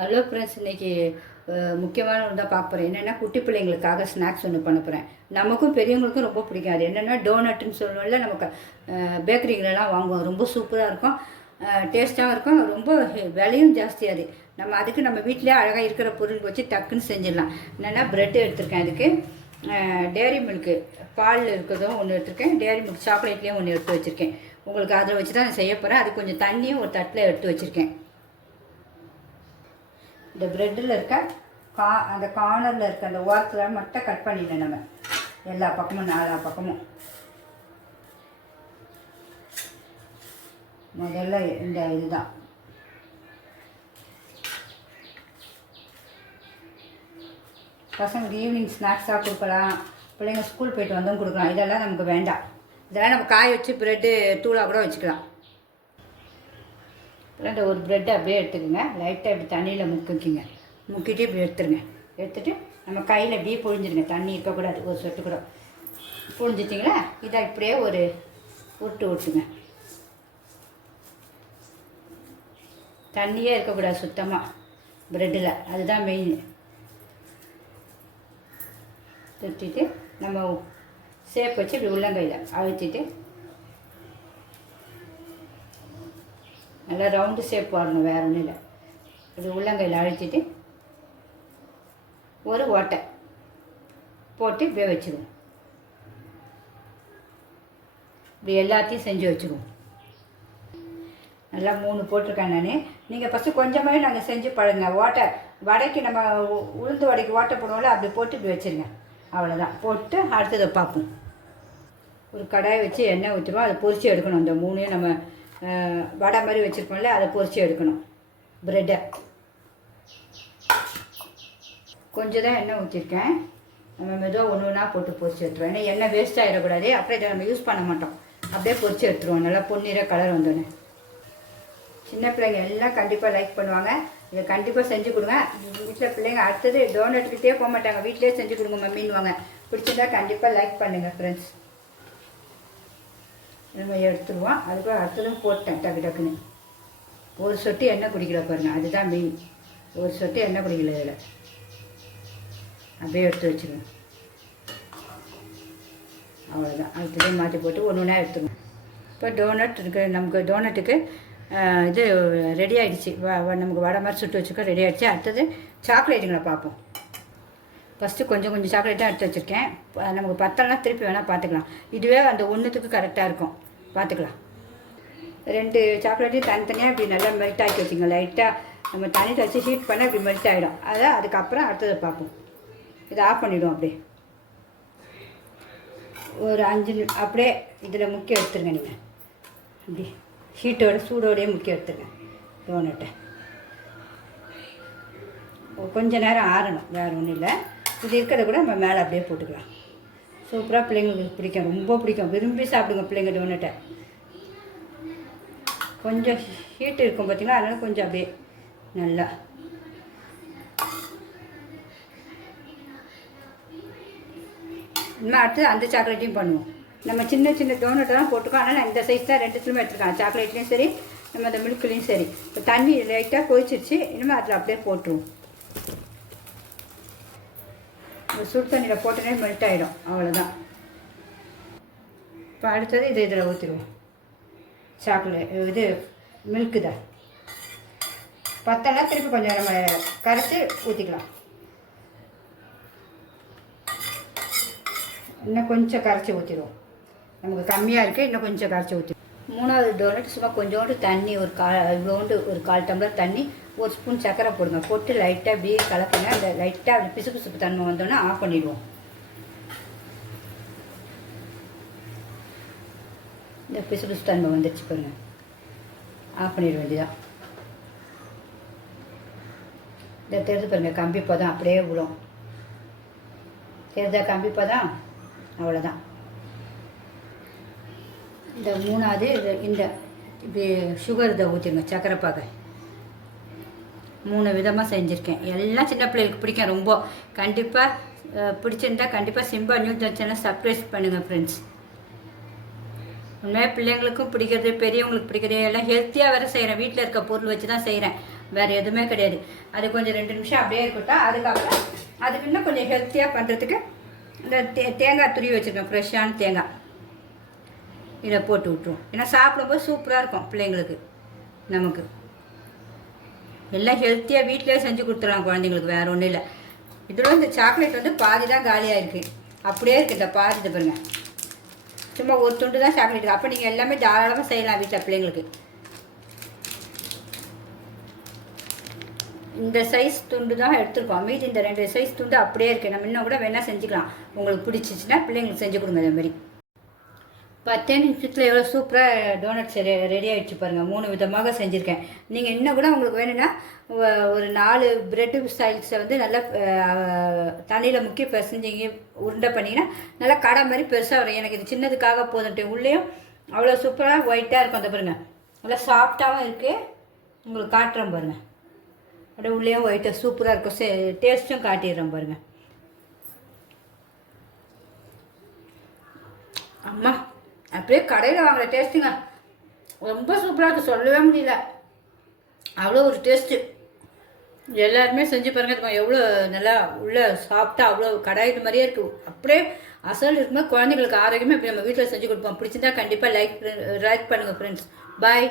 Hello friends, இன்றைக்கி முக்கியமான ஒன்று தான் பார்க்க போகிறேன். என்னென்னா, குட்டி பிள்ளைங்களுக்காக ஸ்நாக்ஸ் ஒன்று பண்ண போகிறேன். நமக்கும் பெரியவங்களுக்கும் ரொம்ப பிடிக்கும். அது என்னென்னா டோனட்டுன்னு சொல்லுவோம்ல, நமக்கு பேக்கரிகளெலாம் வாங்குவோம். ரொம்ப சூப்பராக இருக்கும், டேஸ்ட்டாகவும் இருக்கும், ரொம்ப விலையும் ஜாஸ்தி. அது நம்ம வீட்டிலே அழகாக இருக்கிற பொருள் வச்சு டக்குன்னு செஞ்சிடலாம். என்னென்னா, ப்ரெட்டு எடுத்திருக்கேன். அதுக்கு டேரி மில்க்கு பால் இருக்கிறதும் ஒன்று எடுத்துருக்கேன். டேரி மில்க் சாக்லேட்லேயும் ஒன்று எடுத்து வச்சுருக்கேன். உங்களுக்கு அதை வச்சு தான் நான் செய்ய போகிறேன். அது கொஞ்சம் தண்ணியும் ஒரு தட்டில் எடுத்து வச்சுருக்கேன். இந்த ப்ரெட்டில் இருக்க அந்த கார்னரில் இருக்க அந்த ஓரத்தில் மட்டும் கட் பண்ணிடணும். நம்ம எல்லா பக்கமும் 4 பக்கமும் முதல்ல இந்த இதுதான். பசங்களுக்கு ஈவினிங் ஸ்நாக்ஸாக கொடுக்கலாம், பிள்ளைங்க ஸ்கூல் போயிட்டு வந்தோம் கொடுக்கலாம். இதெல்லாம் நமக்கு வேண்டாம். இதெல்லாம் நம்ம காய வச்சு ப்ரெட்டு தூளாக கூட வச்சுக்கலாம். இந்த ஒரு ப்ரெட்டை அப்படியே எடுத்துக்கோங்க. லைட்டாக இப்படி தண்ணியில் முக்கிங்க. முக்கிட்டு இப்படி எடுத்துட்டு நம்ம கையில் அப்படியே புழிஞ்சிருங்க. தண்ணி இருக்கக்கூடாது, ஒரு சொட்டு கூட. புழிஞ்சிட்டிங்களா, இதை இப்படியே ஒரு விட்டுங்க. தண்ணியே இருக்கக்கூடாது சுத்தமாக ப்ரெட்டில், அதுதான் மெயின். துட்டிட்டு நம்ம சேப் வச்சு இப்படி உள்ளங்கையில் அழுத்திட்டு நல்லா ரவுண்டு ஷேப் வரணும், வேறு ஒன்றும் இல்லை. இது உள்ளங்கையில் அழுத்திட்டு ஒரு ஓட்டை போட்டு இப்படியே வச்சுருவோம். இப்படி எல்லாத்தையும் செஞ்சு வச்சுருவோம். நல்லா 3 போட்டிருக்கேன் நான். நீங்கள் ஃபஸ்ட்டு கொஞ்சமாகவே நாங்கள் செஞ்சு பழங்க. ஓட்டை வடைக்கு நம்ம உளுந்து வடைக்கு ஓட்டை போடுவோம்ல, அப்படி போட்டு இப்படி வச்சுருங்க. அவ்வளோதான். போட்டு அடுத்ததை பார்ப்போம். ஒரு கடாயை வச்சு எண்ணெய் ஊற்றுருவோம். அதை பொரித்து எடுக்கணும். இந்த 3 நம்ம வடை மாதிரி வச்சுருக்கோம்ல, அதை பொரித்து எடுக்கணும். ப்ரெட்டை கொஞ்சம் தான் எண்ணெய் ஊற்றிருக்கேன். நம்ம மெதுவாக ஒன்று ஒன்றா போட்டு பொரித்து எடுத்துருவோம். ஏன்னா எண்ணெய் வேஸ்ட் ஆகிடக்கூடாது. அப்புறம் இதை நம்ம யூஸ் பண்ண மாட்டோம். அப்படியே பொரித்து எடுத்துருவோம். நல்லா பொன்னிற கலர் வந்தோன்னே. சின்ன பிள்ளைங்க எல்லாம் கண்டிப்பாக லைக் பண்ணுவாங்க. இதை கண்டிப்பாக செஞ்சு கொடுங்க. வீட்டில் பிள்ளைங்க அடுத்தது டோனட்டுக்கிட்டே போக மாட்டாங்க, வீட்டிலே செஞ்சு கொடுங்க மம்மின்னுவாங்க. பிடிச்சிருந்தா கண்டிப்பாக லைக் பண்ணுங்கள் ஃப்ரெண்ட்ஸ். நம்ம எடுத்துருவோம். அதுக்கு அடுத்ததும் போட்டேன் டக்குன்னு. ஒரு சொட்டு எண்ணெய் குடிக்கல பாருங்கள், அதுதான் மெயின். ஒரு சொட்டு எண்ணெய் குடிக்கல இதில். அப்படியே எடுத்து வச்சுருவேன். அவ்வளோதான். அடுத்ததையும் மாற்றி போட்டு ஒன்று ஒன்றா எடுத்துருவோம். இப்போ டோனட் இருக்குது. நமக்கு டோனட்டுக்கு இது ரெடி ஆகிடுச்சு. நமக்கு வடை மாதிரி சுட்டு வச்சுக்க ரெடி ஆகிடுச்சு. அடுத்தது சாக்லேட்டுங்களை பார்ப்போம். ஃபஸ்ட்டு கொஞ்சம் சாக்லேட்டாக எடுத்து வச்சுருக்கேன். நமக்கு பத்தலைனா திருப்பி வேணால் பார்த்துக்கலாம். இதுவே அந்த ஒன்றுத்துக்கு கரெக்டாக இருக்கும், பார்த்துக்கலாம். 2 சாக்லேட்டையும் தனித்தனியாக இப்படி நல்லா மெல்ட் ஆக்கி வச்சுங்க. லைட்டாக நம்ம தண்ணி வச்சு ஹீட் பண்ணால் இப்படி மெல்ட் ஆகிடும். அதுக்கப்புறம் அடுத்ததை பார்ப்போம். இதை ஆஃப் பண்ணிவிடுவோம். அப்படியே ஒரு 5 அப்படியே இதில் முக்கிய எடுத்துருங்க. நீங்கள் இப்படி சூடோடையே முக்கிய எடுத்துருங்க டோனட்டை. கொஞ்சம் நேரம் ஆறணும், வேறு ஒன்றும் இல்லை. இது இருக்கிறத கூட நம்ம மேலே அப்படியே போட்டுக்கலாம். சூப்பராக பிள்ளைங்களுக்கு பிடிக்கும், ரொம்ப பிடிக்கும். விரும்பி சாப்பிடுங்க பிள்ளைங்க டோனட்டை. கொஞ்சம் ஹீட் இருக்கும் பார்த்திங்களா, அதனால் கொஞ்சம் அப்படியே நல்லா இன்னும் அடுத்து அந்த சாக்லேட்டையும் பண்ணுவோம். நம்ம சின்ன டோனட்டெல்லாம் போட்டுக்கோம். அதனால் இந்த சைஸ் தான் 2த்துலையுமே எடுத்துருக்காங்க. சாக்லேட்லேயும் சரி, நம்ம அந்த மில்க்லேயும் சரி. இப்போ தண்ணி லைட்டாக கொதிச்சிருச்சு. இனிமேல் அதில் அப்படியே போட்டுருவோம். சுடு தண்ணியில் போட்டோன்னே மெல்ட் ஆகிடும். அவ்வளோதான். இப்போ அடுத்தது இதில் ஊற்றிடுவோம். இது மில்க்கு தான். பத்தெல்லாம் திருப்பி கொஞ்சம் நம்ம கரைச்சி ஊற்றிக்கலாம். இன்னும் கொஞ்சம் கரைச்சி ஊற்றிடுவோம். நமக்கு கம்மியாக இருக்குது, இன்னும் கொஞ்சம் கரைச்சி ஊற்றி. 3வது டோனட் சும்மா கொஞ்சோண்டு தண்ணி, ஒரு 1/4 டம்ளர் தண்ணி, 1 ஸ்பூன் சர்க்கரை போடுங்க. போட்டு லைட்டாக அப்படியே கலக்குங்க. அந்த லைட்டாக அப்படி பிசுப்பு தன்மை வந்தோன்னா ஆஃப் பண்ணிடுவோம். இந்த பிசுப்பு தன்மை வந்துடுச்சு பாருங்கள், ஆஃப் பண்ணிட வேண்டியதான். இந்த தெரிஞ்சு பாருங்கள், கம்பி பதம் அப்படியே விடும். தெரிஞ்சா கம்பி பதம். அவ்வளோதான். இந்த 3வது இந்த இப்படி சுகர் இதை ஊற்றிடுங்க. சர்க்கரை பாகை 3 விதமாக செஞ்சுருக்கேன். எல்லாம் சின்ன பிள்ளைகளுக்கு பிடிக்கும் ரொம்ப. கண்டிப்பாக பிடிச்சிருந்தா கண்டிப்பாக சிம்பா நியூஸ் சேனல் சப்ஸ்கிரைப் பண்ணுங்கள் ஃப்ரெண்ட்ஸ். உண்மையாக பிள்ளைங்களுக்கும் பிடிக்கிறது, பெரியவங்களுக்கு பிடிக்கிறது, எல்லாம் ஹெல்த்தியாக வேறு செய்கிறேன். வீட்டில் இருக்க பொருள் வச்சு தான் செய்கிறேன். வேறு எதுவுமே கிடையாது. அது கொஞ்சம் 2 நிமிஷம் அப்படியே இருக்கட்டும். அதுக்கப்புறம் அதுக்கு இன்னும் கொஞ்சம் ஹெல்த்தியாக பண்ணுறதுக்கு இந்த தேங்காய் துருவி வச்சுருக்கேன், ஃப்ரெஷ்ஷான தேங்காய். இதை போட்டு விட்ருவோம். ஏன்னா சாப்பிடும்போது சூப்பராக இருக்கும் பிள்ளைங்களுக்கு. நமக்கு எல்லாம் ஹெல்த்தியாக வீட்டிலே செஞ்சு கொடுத்துருவாங்க குழந்தைங்களுக்கு, வேறு ஒன்றும் இல்லை. இதில் இந்த சாக்லேட் வந்து பாதி தான் காலியாக இருக்குது, அப்படியே இருக்குது. இந்த பாதி இது பாருங்க, சும்மா ஒரு துண்டு தான் சாக்லேட். அப்போ நீங்கள் எல்லாமே தாராளமாக செய்யலாம் வீட்டில் பிள்ளைங்களுக்கு. இந்த சைஸ் துண்டு தான் எடுத்துருக்கோம், மீதி இந்த 2 சைஸ் துண்டு அப்படியே இருக்குது. நம்ம இன்னும் கூட வேணால் செஞ்சுக்கலாம். உங்களுக்கு பிடிச்சிச்சின்னா பிள்ளைங்களுக்கு செஞ்சு கொடுங்க. அதே மாதிரி 10 நிமிஷத்தில் எவ்வளோ சூப்பராக டோனட்ஸ் ரெடி ஆகிடுச்சு பாருங்கள். 3 விதமாக செஞ்சுருக்கேன். நீங்கள் இன்னும் கூட உங்களுக்கு வேணும்னா ஒரு 4 ப்ரெட்டு ஸ்டைல்ஸை வந்து நல்லா தண்ணியில் முக்கி பிசைஞ்சிங்க உருண்டை பண்ணிங்கன்னா நல்லா கடை மாதிரி பெருசாக வரும். எனக்கு இது சின்னதுக்காக போதுன்ட்டு. உள்ளேயும் அவ்வளோ சூப்பராக ஒயிட்டாக இருக்கும். அந்த பாருங்கள், நல்லா சாஃப்டாகவும் இருக்குது. உங்களுக்கு காட்டுறேன் பாருங்கள், அப்படியே உள்ளேயும் ஒயிட்டாக சூப்பராக இருக்கும். டேஸ்ட்டும் காட்டிடுறேன் பாருங்கள். அம்மா, அப்படியே கடையில் வாங்குகிற டேஸ்ட்டுங்க, ரொம்ப சூப்பராக இருக்குது, சொல்லவே முடியல. அவ்வளோ ஒரு டேஸ்ட்டு. எல்லாருமே செஞ்சு பாருங்கள். எவ்வளோ நல்லா உள்ளே சாப்பிட்டா அவ்வளோ கடாய் மாதிரியே இருக்குது. அப்படியே அசல் இருக்கும்போது குழந்தைங்களுக்கு ஆரோக்கியமாக இப்படி நம்ம வீட்டில் செஞ்சு கொடுப்போம். பிடிச்சிருந்தா கண்டிப்பாக லைக் பண்ணுங்கள் ஃப்ரெண்ட்ஸ். பாய்.